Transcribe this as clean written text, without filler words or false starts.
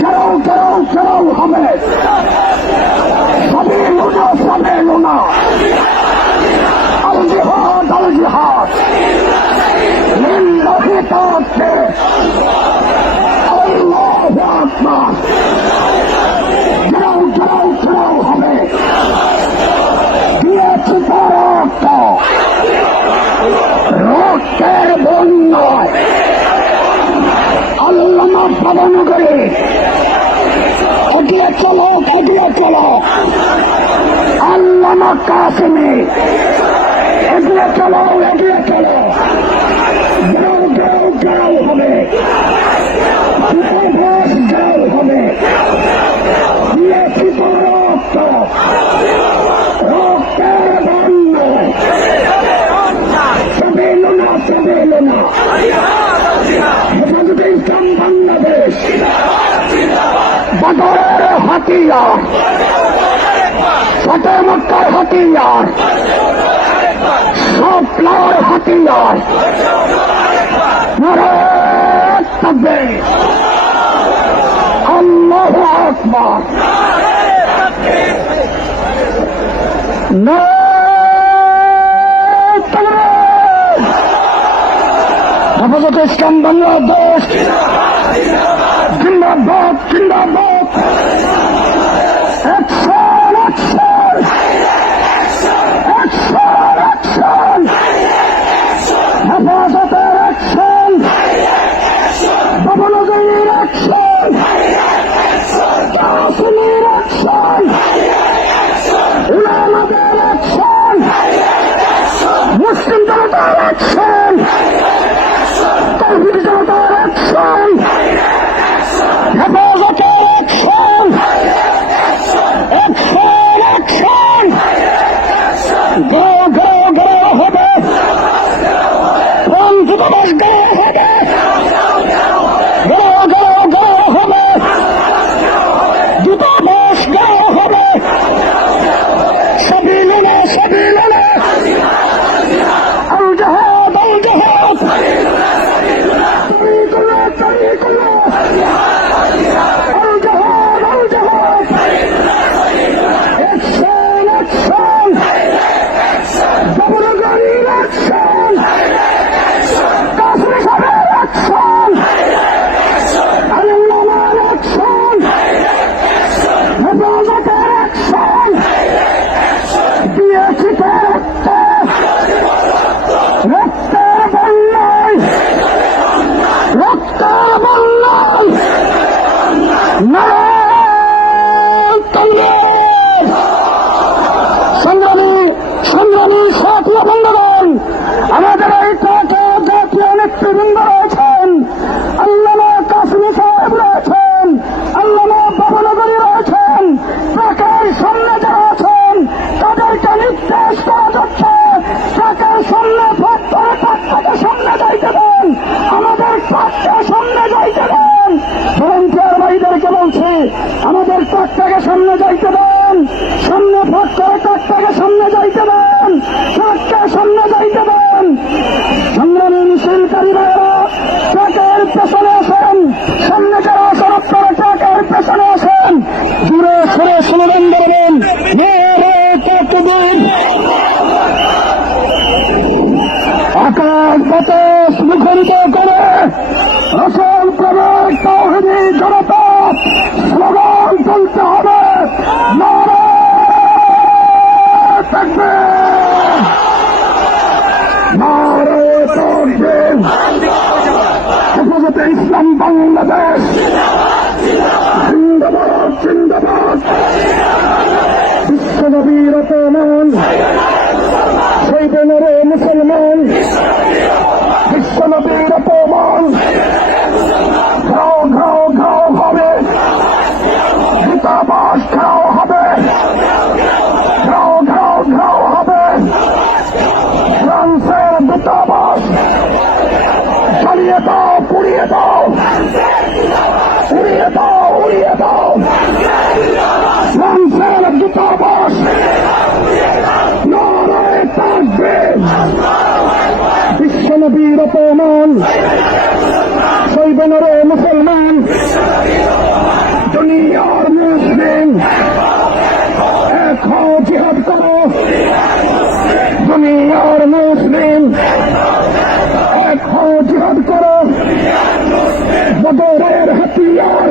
কেউ কেউ কেউ হবে সবই লুনা সবে লুনা আল জিহাদ লিল্লাহি তাকবীর আল্লাহু আকবার কেউ কেউ কেউ হবে দিয়েছি রক্ত রক্তের বন্যায় আল্লামা ভবনগরে এগিয়ে চলো আল্লামা কাসেমে এগিয়ে চলো গাও হবে গাও হবে দিয়েছি রক্ত রক্তের বন্যায় সবে লোনা হেফাজতে ইসলাম বাংলাদেশ বদরের হাতিয়ার ফতে মক্কার হাতিয়ার সবলার হাতিয়ার নারায়ে তাকবীর আল্লাহু আকবার নারায়ে তাকবীর হেফাজতে ইসলাম বাংলাদেশ জিন্দাবাদ অ্যাকশন হেফাজতের অ্যাকশন ভবনগরীর অ্যাকশন কাসেমের অ্যাকশন উলামাদের অ্যাকশন মুসলিম জনতার অ্যাকশন তৌহিদি জনতার অ্যাকশন হেফাজতের অ্যাকশন গো হবে দূতাবাস গাও হবে সবই লোনা আল জিহাদ তরিকুল্লাহ আল জিহাদ অ্যাকশন ভবনগরীর অ্যাকশন কাসেমের অ্যাকশন আল্লামার অ্যাকশন হেফাজতের অ্যাকশন দিয়েছি রক্তের বন্যায় নারায়ে তাকবীর সংগ্রামী সাথী বন্ধুগণ আমাদের এই জাতীয় নেতৃবৃন্দ রয়েছেন আল্লামা কাসেমী সাহেব রয়েছেন আল্লামা ভবনগরী রয়েছেন ট্রাকের সামনে যারা আছেন তাদেরকে নির্দেশ করা যাচ্ছে ট্রাকের সামনে ট্রাকটাকে সামনে যাইতে দেন আমাদের ট্রাককে সামনে যাইতে দেন ভলান্টিয়ার ভাইদেরকে বলছি আমাদের ট্রাকটাকে সামনে যাইতে দেন সামনে ফাঁক করে ট্রাকটাকে সামনে যাইতে দেন ট্রাককে সামনে যাইতে দেন সংগ্রামী মিছিলকারী ভাইয়েরা ট্রাকের পেছনে আসেন সামনে যারা আসেন আপনারা ট্রাকের পেছনে আসেন জুড়ে সরে স্লোগান দেবেন নারায়ে তাকবীর আকাশ বাতাস মুখরিত করে রসুল প্রেমের তাওহীদি জনতা স্লোগান তুলতে হবে নারায়ে তাকবীর হেফাজতে ইসলাম বাংলাদেশ জিন্দাবাদ বিশ্বনবীর অপমান শহীদের মুসলমান বিশ্বনবীর অপমান ঘাও হবে দূতাবাস ঘাও হবে ফ্রান্সের দূতাবাস জ্বালিয়ে দাও পুড়িয়ে দাও ফ্রান্সের দূতাবাস নারায়ে তাকবীর বিশ্বনবীর অপমান শহীদের মুসলমান দুনিয়ার মুসলিম এক হও, জিহাদ করো। দুনিয়ার মুসলিম এক হও, জিহাদ করো। বদরের হাতিয়ার